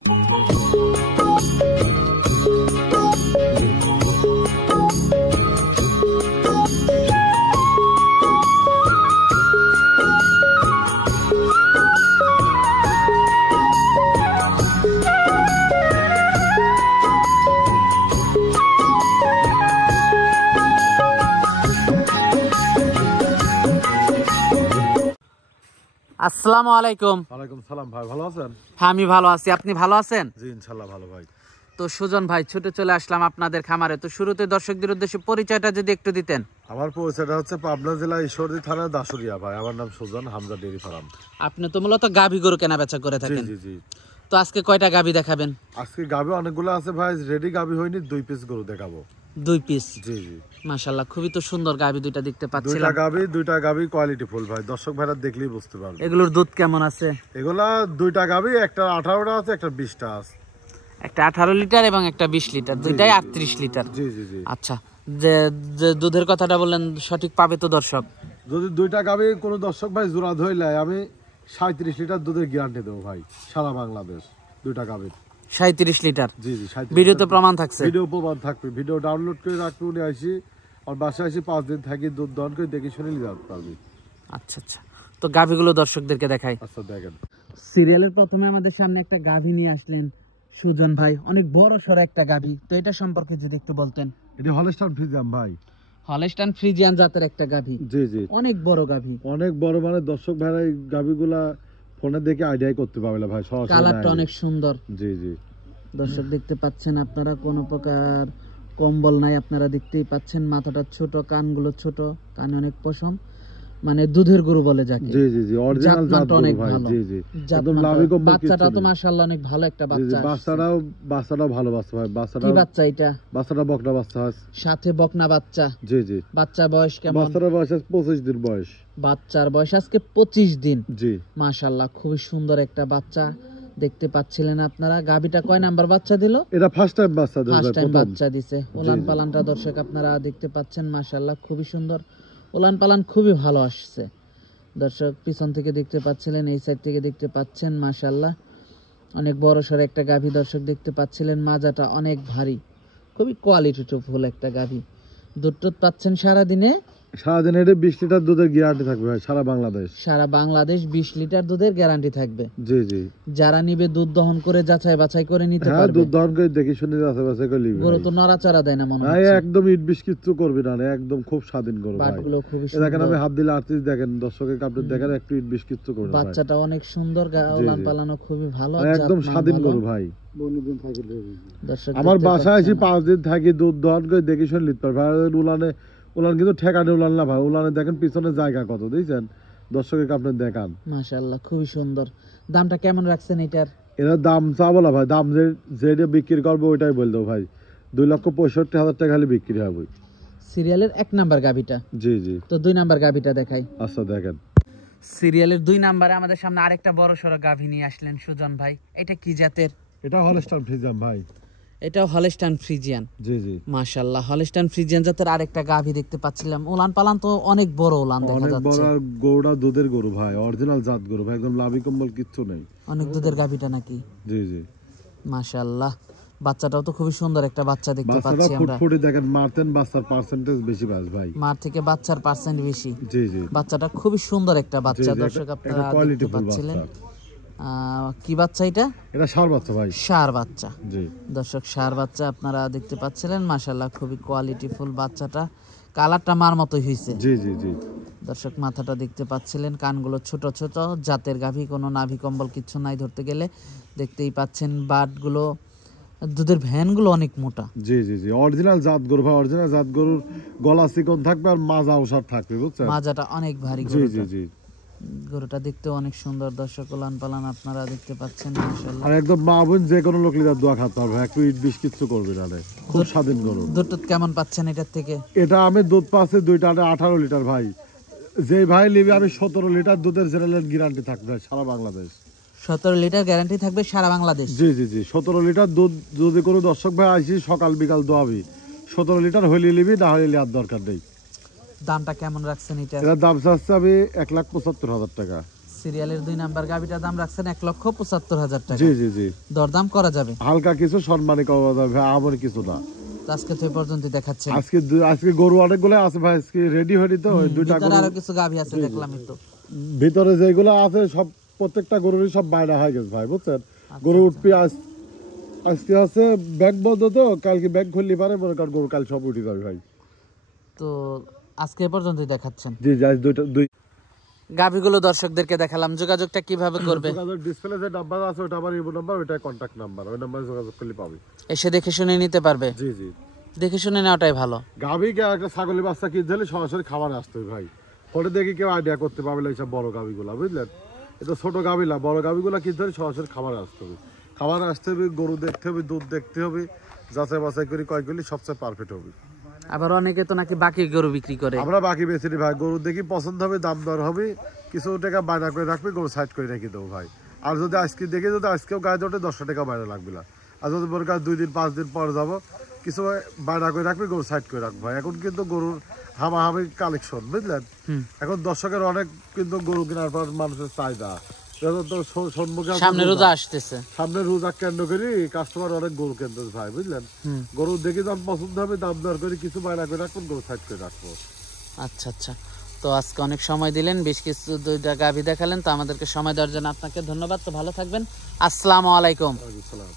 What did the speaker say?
আসসালামু আলাইকুম। ওয়ালাইকুম সালাম ভাই, ভালো আছেন? হ্যাঁ আমি ভালো আছি, আপনি ভালো আছেন? জি ইনশাআল্লাহ ভালো ভাই। তো সুজন ভাই, ছুটে চলে আসলাম আপনাদের খামারে। তো শুরুতে দর্শকদের উদ্দেশ্যে পরিচয়টা যদি একটু দিতেন। আমার পরিচয়টা হচ্ছে পাবনা জেলা ঈশ্বরদী থানা দাসুরিয়া ভাই। আমার নাম সুজন, হামজা ডেইরি ফার্ম। আপনি তো মূলত গাভী গরু কেনা বেচা করে থাকেন। জি জি। তো আজকে কয়টা গাভী দেখাবেন? আজকে গাভী অনেকগুলো আছে ভাই, রেডি গাভী হয়নি, 2 পিস গরু দেখাবো। 2 পিস? জি জি। মাশাআল্লাহ, খুবই তো সুন্দর গাভী দুইটা দেখতে পাচ্ছিলাম। দুইটা গাভী কোয়ালিটি ফুল ভাই, দর্শক ভাইরা দেখলেই বুঝতে পারবে। এগুলোর দুধ কেমন আছে? এগুলা দুইটা গাভী, একটা 18টা আছে, একটা 20টা আছে। একটা 18 লিটার এবং একটা 20 লিটার, দুইটাই 38 লিটার। জি জি জি। আচ্ছা, যে দুধের কথাটা বললেন সঠিক পাবে তো দর্শক? যদি দুইটা গাভী কোনো দর্শক ভাই জোড়া ধরলে আমি 37 লিটার দুধের গ্যারান্টি দেবো ভাই, সারা বাংলাদেশ। দুইটা গাভীর 37 লিটার? জি জি। ভিডিওতে প্রমাণ থাকছে? ভিডিও প্রমাণ থাকবে, ভিডিও ডাউনলোড করে রাখতে উনি আসি আর বাসায় আসি 5 দিন থাকি, দুধ দহন করে দেখে শুনে নিয়ে যেতে পারবি। আচ্ছা আচ্ছা, তো গাভীগুলো দর্শকদেরকে দেখাই। আচ্ছা দেখেন। সিরিয়ালের প্রথমে আমাদের সামনে একটা গাভী নিয়ে আসলেন সুজন ভাই, অনেক বড় সড়ো একটা গাভী। তো এটা সম্পর্কে যদি একটু বলতেন। এটা হলস্টাইন ফ্রিজিয়ান ভাই, হলস্টাইন ফ্রিজিয়ান জাতের একটা গাভী। জি জি। অনেক বড় গাভী, অনেক বড়, মানে দর্শক ভাইরা এই গাভীগুলা ফোনে দেখে আইডিয়া করতে পারবে না ভাই, সরাসরি কালারটা অনেক সুন্দর। জি জি। দর্শক দেখতে পাচ্ছেন আপনারা, কোনো প্রকার কম্বল নাই, আপনারা দেখতেই পাচ্ছেন। মাথাটা ছোট, কানগুলো ছোট, কানে অনেক পশম, মানে দুধের গরু বলে যাকে। জি জি জি, অরিজিনাল জাত গরু ভাই। জি জি, একদম লাভি কম। বাচ্চাটা তো মাশাআল্লাহ অনেক ভালো একটা বাচ্চা। বাচ্চাটাও ভালো বাচ্চা ভাই। বাচ্চাটা কি বাচ্চা এটা? বাচ্চাটা বকনা বাচ্চা আছে, সাথে বকনা বাচ্চা। জি জি। বাচ্চা বয়স কেমন? বাচ্চার বয়স 25 দিন বয়স। বাচ্চার বয়স আজকে 25 দিন। জি মাশাআল্লাহ, খুবই সুন্দর একটা বাচ্চা দেখতে পাচ্ছিলেন আপনারা। গাভীটা কয় নাম্বার বাচ্চা দিল? এটা ফার্স্ট টাইম বাচ্চা দিল, ফার্স্ট টাইম বাচ্চা দিছে। ওলান পালানটা দর্শক আপনারা দেখতে পাচ্ছেন, মাশাআল্লাহ খুবই সুন্দর। ওলান পালান খুবই ভালো আসছে দর্শক। পিছন থেকে দেখতে পাচ্ছিলেন, এই সাইড থেকে দেখতে পাচ্ছেন, মাশাআল্লাহ অনেক বড় সড় একটা গাভী দর্শক দেখতে পাচ্ছিলেন। মাজাটা অনেক ভারী, খুবই কোয়ালিটিফুল একটা গাভী। দুধ টুধ পাচ্ছেন সারাদিনে? সারাদিনে এটা 20 লিটার দুধের গ্যারান্টি থাকবে ভাই, সারা বাংলাদেশ। সারা বাংলাদেশ 20 লিটার দুধের গ্যারান্টি থাকবে। জি জি। যারা নিবে দুধ দহন করে যাচাই বাছাই করে নিতে পারবে। হ্যাঁ, দুধ দহন করে দেখে শুনে যাচাই বাছাই করে নিবে। গরু তো নড়াচড়া দেয় না মনে হয়? একদম ইট বিশ কিচ্ছু করবে না, একদম খুব স্বাধীন গরু ভাই। বাটগুলো খুবই সুন্দর। দেখেন আমি হাত দিলে আর্টিস্ট দেখেন, দর্শকের কাপড় দেখেন, একটু ইট বিশ কিচ্ছু করবে না। বাচ্চাটা অনেক সুন্দর, ওলান পালানো খুবই ভালো, একদম স্বাধীন গরু ভাই। দর্শক আমার বাসায় আসি 5 দিন থাকি, দুধ দহন করে দেখে শুনে নিতে পারবে। উলান কিন্তু ঠেকানে উলান না ভাই, উলানে দেখেন পিছনে জায়গা কত দিয়েছেন, দর্শকের আপনি দেখান। মাশাআল্লাহ খুবই সুন্দর। দামটা কেমন রাখছেন এটার? এর দাম চাবো না ভাই, দাম যেটা বিক্রি করবো ওইটাই বল দেবো ভাই। 2,65,000 টাকা খালি বিক্রি হবে। সিরিয়ালের 1 নাম্বার গাভীটা? জি জি। তো 2 নাম্বার গাভীটা দেখাই। আচ্ছা দেখেন। সিরিয়ালের 2 নাম্বারে আমাদের সামনে আরেকটা বড় সড়ো গাভী নিয়ে আসলেন সুজন ভাই। এটা কি জাতের? এটা হলস্টাইন ফ্রিজিয়ান ভাই। এটাও হলস্টাইন ফ্রিজিয়ান? জি জি। মাশাআল্লাহ, হলস্টাইন ফ্রিজিয়ান জাতের আরেকটা গাভী দেখতে পাচ্ছিলাম। ওলান পালান তো অনেক বড় ওলান দেখা যাচ্ছে। অনেক বড়, আর গরুটা দুধের গরু ভাই, অরিজিনাল জাত গরু ভাই, একদম লাভি কম্বল কিচ্ছু নেই। অনেক দুধের গাভীটা নাকি? জি জি। মাশাআল্লাহ, বাচ্চাটাও তো খুবই সুন্দর একটা বাচ্চা দেখতে পাচ্ছি আমরা। ফুটফুটে দেখেন, মারতেন বাচ্চার পার্সেন্টেজ বেশি বাস ভাই, মার থেকে বাচ্চার পার্সেন্ট বেশি। জি জি। বাচ্চাটা খুবই সুন্দর একটা বাচ্চা দর্শক আপনারা দেখতে পাচ্ছিলেন। কি বাচ্চা এটা? এটা ষাঁড় বাচ্চা ভাই, ষাঁড় বাচ্চা। জি দর্শক ষাঁড় বাচ্চা আপনারা দেখতে পাচ্ছিলেন, মাশাআল্লাহ খুবই কোয়ালিটিফুল বাচ্চাটা। কালারটা মার মতোই হইছে। জি জি জি। দর্শক মাথাটা দেখতে পাচ্ছিলেন, কানগুলো ছোট ছোট, জাতের গাভী, কোনো নাভি কম্বল কিচ্ছু নাই ধরতে গেলে। দেখতেই পাচ্ছেন বাটগুলো, দুধের ভ্যানগুলো অনেক মোটা। জি জি জি, অরিজিনাল জাত গরু ভাই। অরিজিনাল জাত গরুর গলা চিকন থাকবে আর মাজা ওসার থাকবে, বুঝছেন? মাজাটা অনেক ভারী। জি জি জি। গরুটা দেখতেও অনেক সুন্দর দর্শক। ওলান পালান আপনারা দেখতে পাচ্ছেন, মাশাআল্লাহ। আর একদম মা বোন যে কোনো লোক লিদার দোয়া খাতে পারবে, একটু ইট বিশ কিচ্ছু করবে না, খুব স্বাধীন গরু। দুধ কেমন পাচ্ছেন এটার থেকে? এটা আমি দুধ পাচ্ছি 2টা 18 লিটার ভাই। যে ভাই নিবে আমি 17 লিটার দুধের জেনারেল গ্যারান্টি থাকবে সারা বাংলাদেশ। 17 লিটার গ্যারান্টি থাকবে সারা বাংলাদেশ? জি জি জি। 17 লিটার দুধ যদি কোনো দর্শক ভাই আসি সকাল বিকাল দোয়াবি, 17 লিটার হইলে নিবি, না হলে আর দরকার নেই। দামটা কেমন রাখছেন এটা? এর দাম চাচ্ছে আমি 1,75,000 টাকা। সিরিয়ালের 2 নাম্বার গাবিটার দাম রাখছেন 1,75,000 টাকা। জি জি জি, দরদাম করা যাবে, হালকা কিছু সম্মানী করা যাবে ভাই, আমার কিছু না। তো আজকে তো এই পর্যন্ত দেখাচ্ছেন। আজকে গরু অনেকগুলো আছে ভাই, আজকে রেডি হয়নি তো, ওই দুইটা ভিতরে গরু আরো কিছু গাবি আছে দেখলামই তো। ভিতরে যেগুলো আছে সব প্রত্যেকটা গরুরই সব বাইরে হয়ে গেছে ভাই, বুঝছেন। গরু উঠবি আজকে আছে ব্যাগ বন্ধ তো, কালকে ব্যাগ খুললি পারে মনে করেন গরু কাল সব উঠে যাবে ভাই। তো আজকে এই পর্যন্তই দেখাচ্ছেন। জি যাই, দুই গাবিগুলো দর্শকদেরকে দেখালাম, যোগাযোগটা কিভাবে করবে? ডিসপ্লে যে নাম্বার আছে ওটা আমার ইমো নাম্বার, ওটা কন্টাক্ট নাম্বার, ওই নাম্বারে যোগাযোগ করলে পাবে। এসে দেখে শুনে নিতে পারবে। জি জি, দেখে শুনে নেওয়াটাই ভালো। গাভীকে একটা ছাগলের বাচ্চা কিনতে হলে সরাসরি খাবার আসতে হবে ভাই, পরে দেখি কেউ আইডিয়া করতে পারবে না এইসব বড় গাভীগুলা, বুঝলেন। এটা ছোট গাভী না, বড় গাভীগুলা কিনতে হলে সরাসরি খাবার আসতে হবে। খাবার আসতে হবে, গরু দেখতে হবে, দুধ দেখতে হবে, যাচাই বাছাই করে কয় করলে সবচেয়ে পারফেক্ট হবে। আবার অনেকে তো নাকি বাকি গরু বিক্রি করে। আমরা বাকি বেশি নি ভাই, গরু দেখি পছন্দ হবে, দাম দর হবে, কিছু টাকা বায়না করে রাখবে, গরু সাইড করে রেখে দেবো ভাই। আর যদি আজকে দেখে যদি আজকেও গায়ে দোটে 10 টাকা বায়না লাগবে না, আর যদি মনে করেন 2 দিন 5 দিন পর যাবো, কিছু বায়না করে রাখবে, গরু সাইড করে রাখবো ভাই। এখন কিন্তু গরুর হামাহামি কালেকশন, বুঝলেন। এখন দর্শকের অনেক কিন্তু গরু কেনার পর মানুষের চাহিদা, সামনে রোজা আসতেছে, সামনে রোজা কেন্দ্র করি কাস্টমার অনেক গরু কেন্দ্র ভাই, বুঝলেন। গরু দেখে দাম পছন্দ হবে, দাম দর করে কিছু বায়না করে রাখবেন, গরু সাইড করে রাখবো। আচ্ছা আচ্ছা, তো আজকে অনেক সময় দিলেন, বেশ কিছু 2টা গাভী দেখালেন, তো আমাদেরকে সময় দেওয়ার জন্য আপনাকে ধন্যবাদ। তো ভালো থাকবেন, আসসালামু আলাইকুম। ওয়ালাইকুম আসসালাম।